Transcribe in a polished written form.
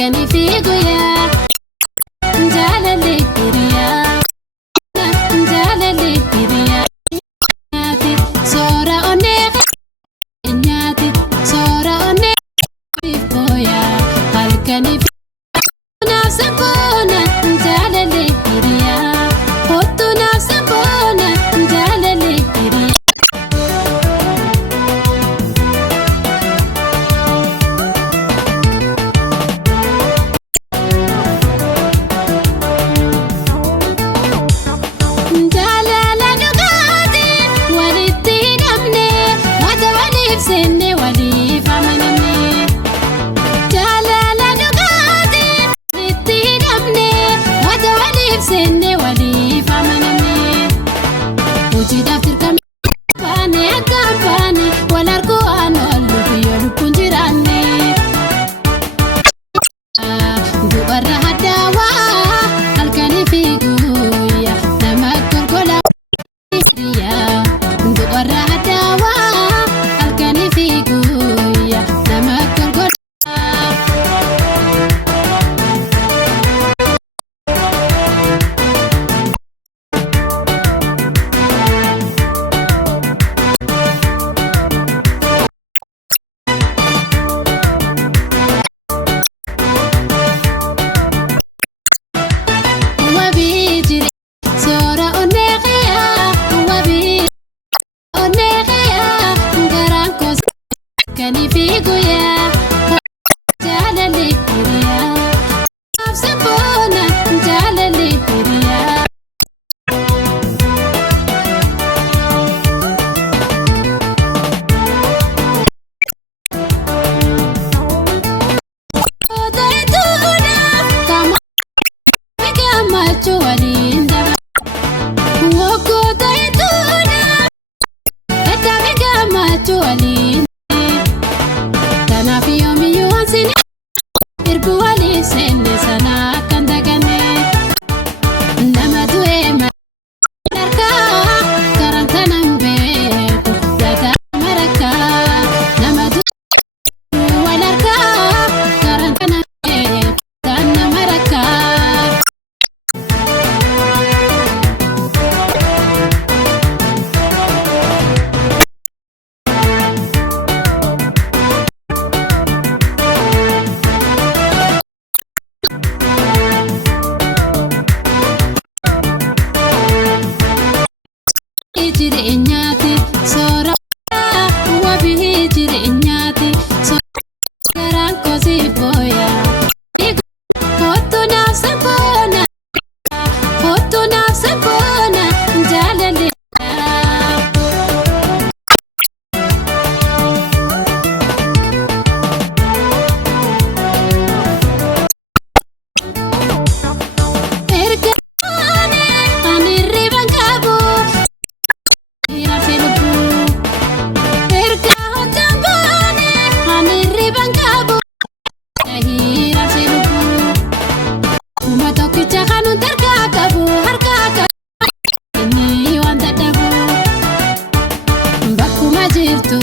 halkanii fi guyyaa jaalallee hiriyaa jaalallee hiriyaa nyaati soora onnee nyaati soora onnee booyaa halkanii fi naaf sabboona jaalallee hiriyaa hottu naaf sabboona jaalallee hiriyaa. Sende wali famanamne jalala dugati itti namne wata wali sende wali famanamne uji daftir kam bane akabane walarko anol yolu kunjirane dubarra hadawa halkani figuya nama kolkola riya dubarra hadawa figuya nama kolkola wabi jiri sora oneqiya wabi oneqiya garankos kani figuya jaalallee hiriyaa naaf sabboona jaalallee hiriyaa. Gammachuu waliin daba waggoota hedduudhaaf dadhabe gammachuu waliin. Kanaaf yoomiyyuu ansin irbu waliin seenne sana kan dagane nama du'e mararkaa karan kanan beeku yaada mararkaa nama du'e walarkaa karan kanan beeku yaada mararkaa. Jireenyaati soora wabii jireenyaati soora garaan kosii booyaa hottu naaf sabboona hottu naaf sabboona jaalallee. Bakkuma jirtu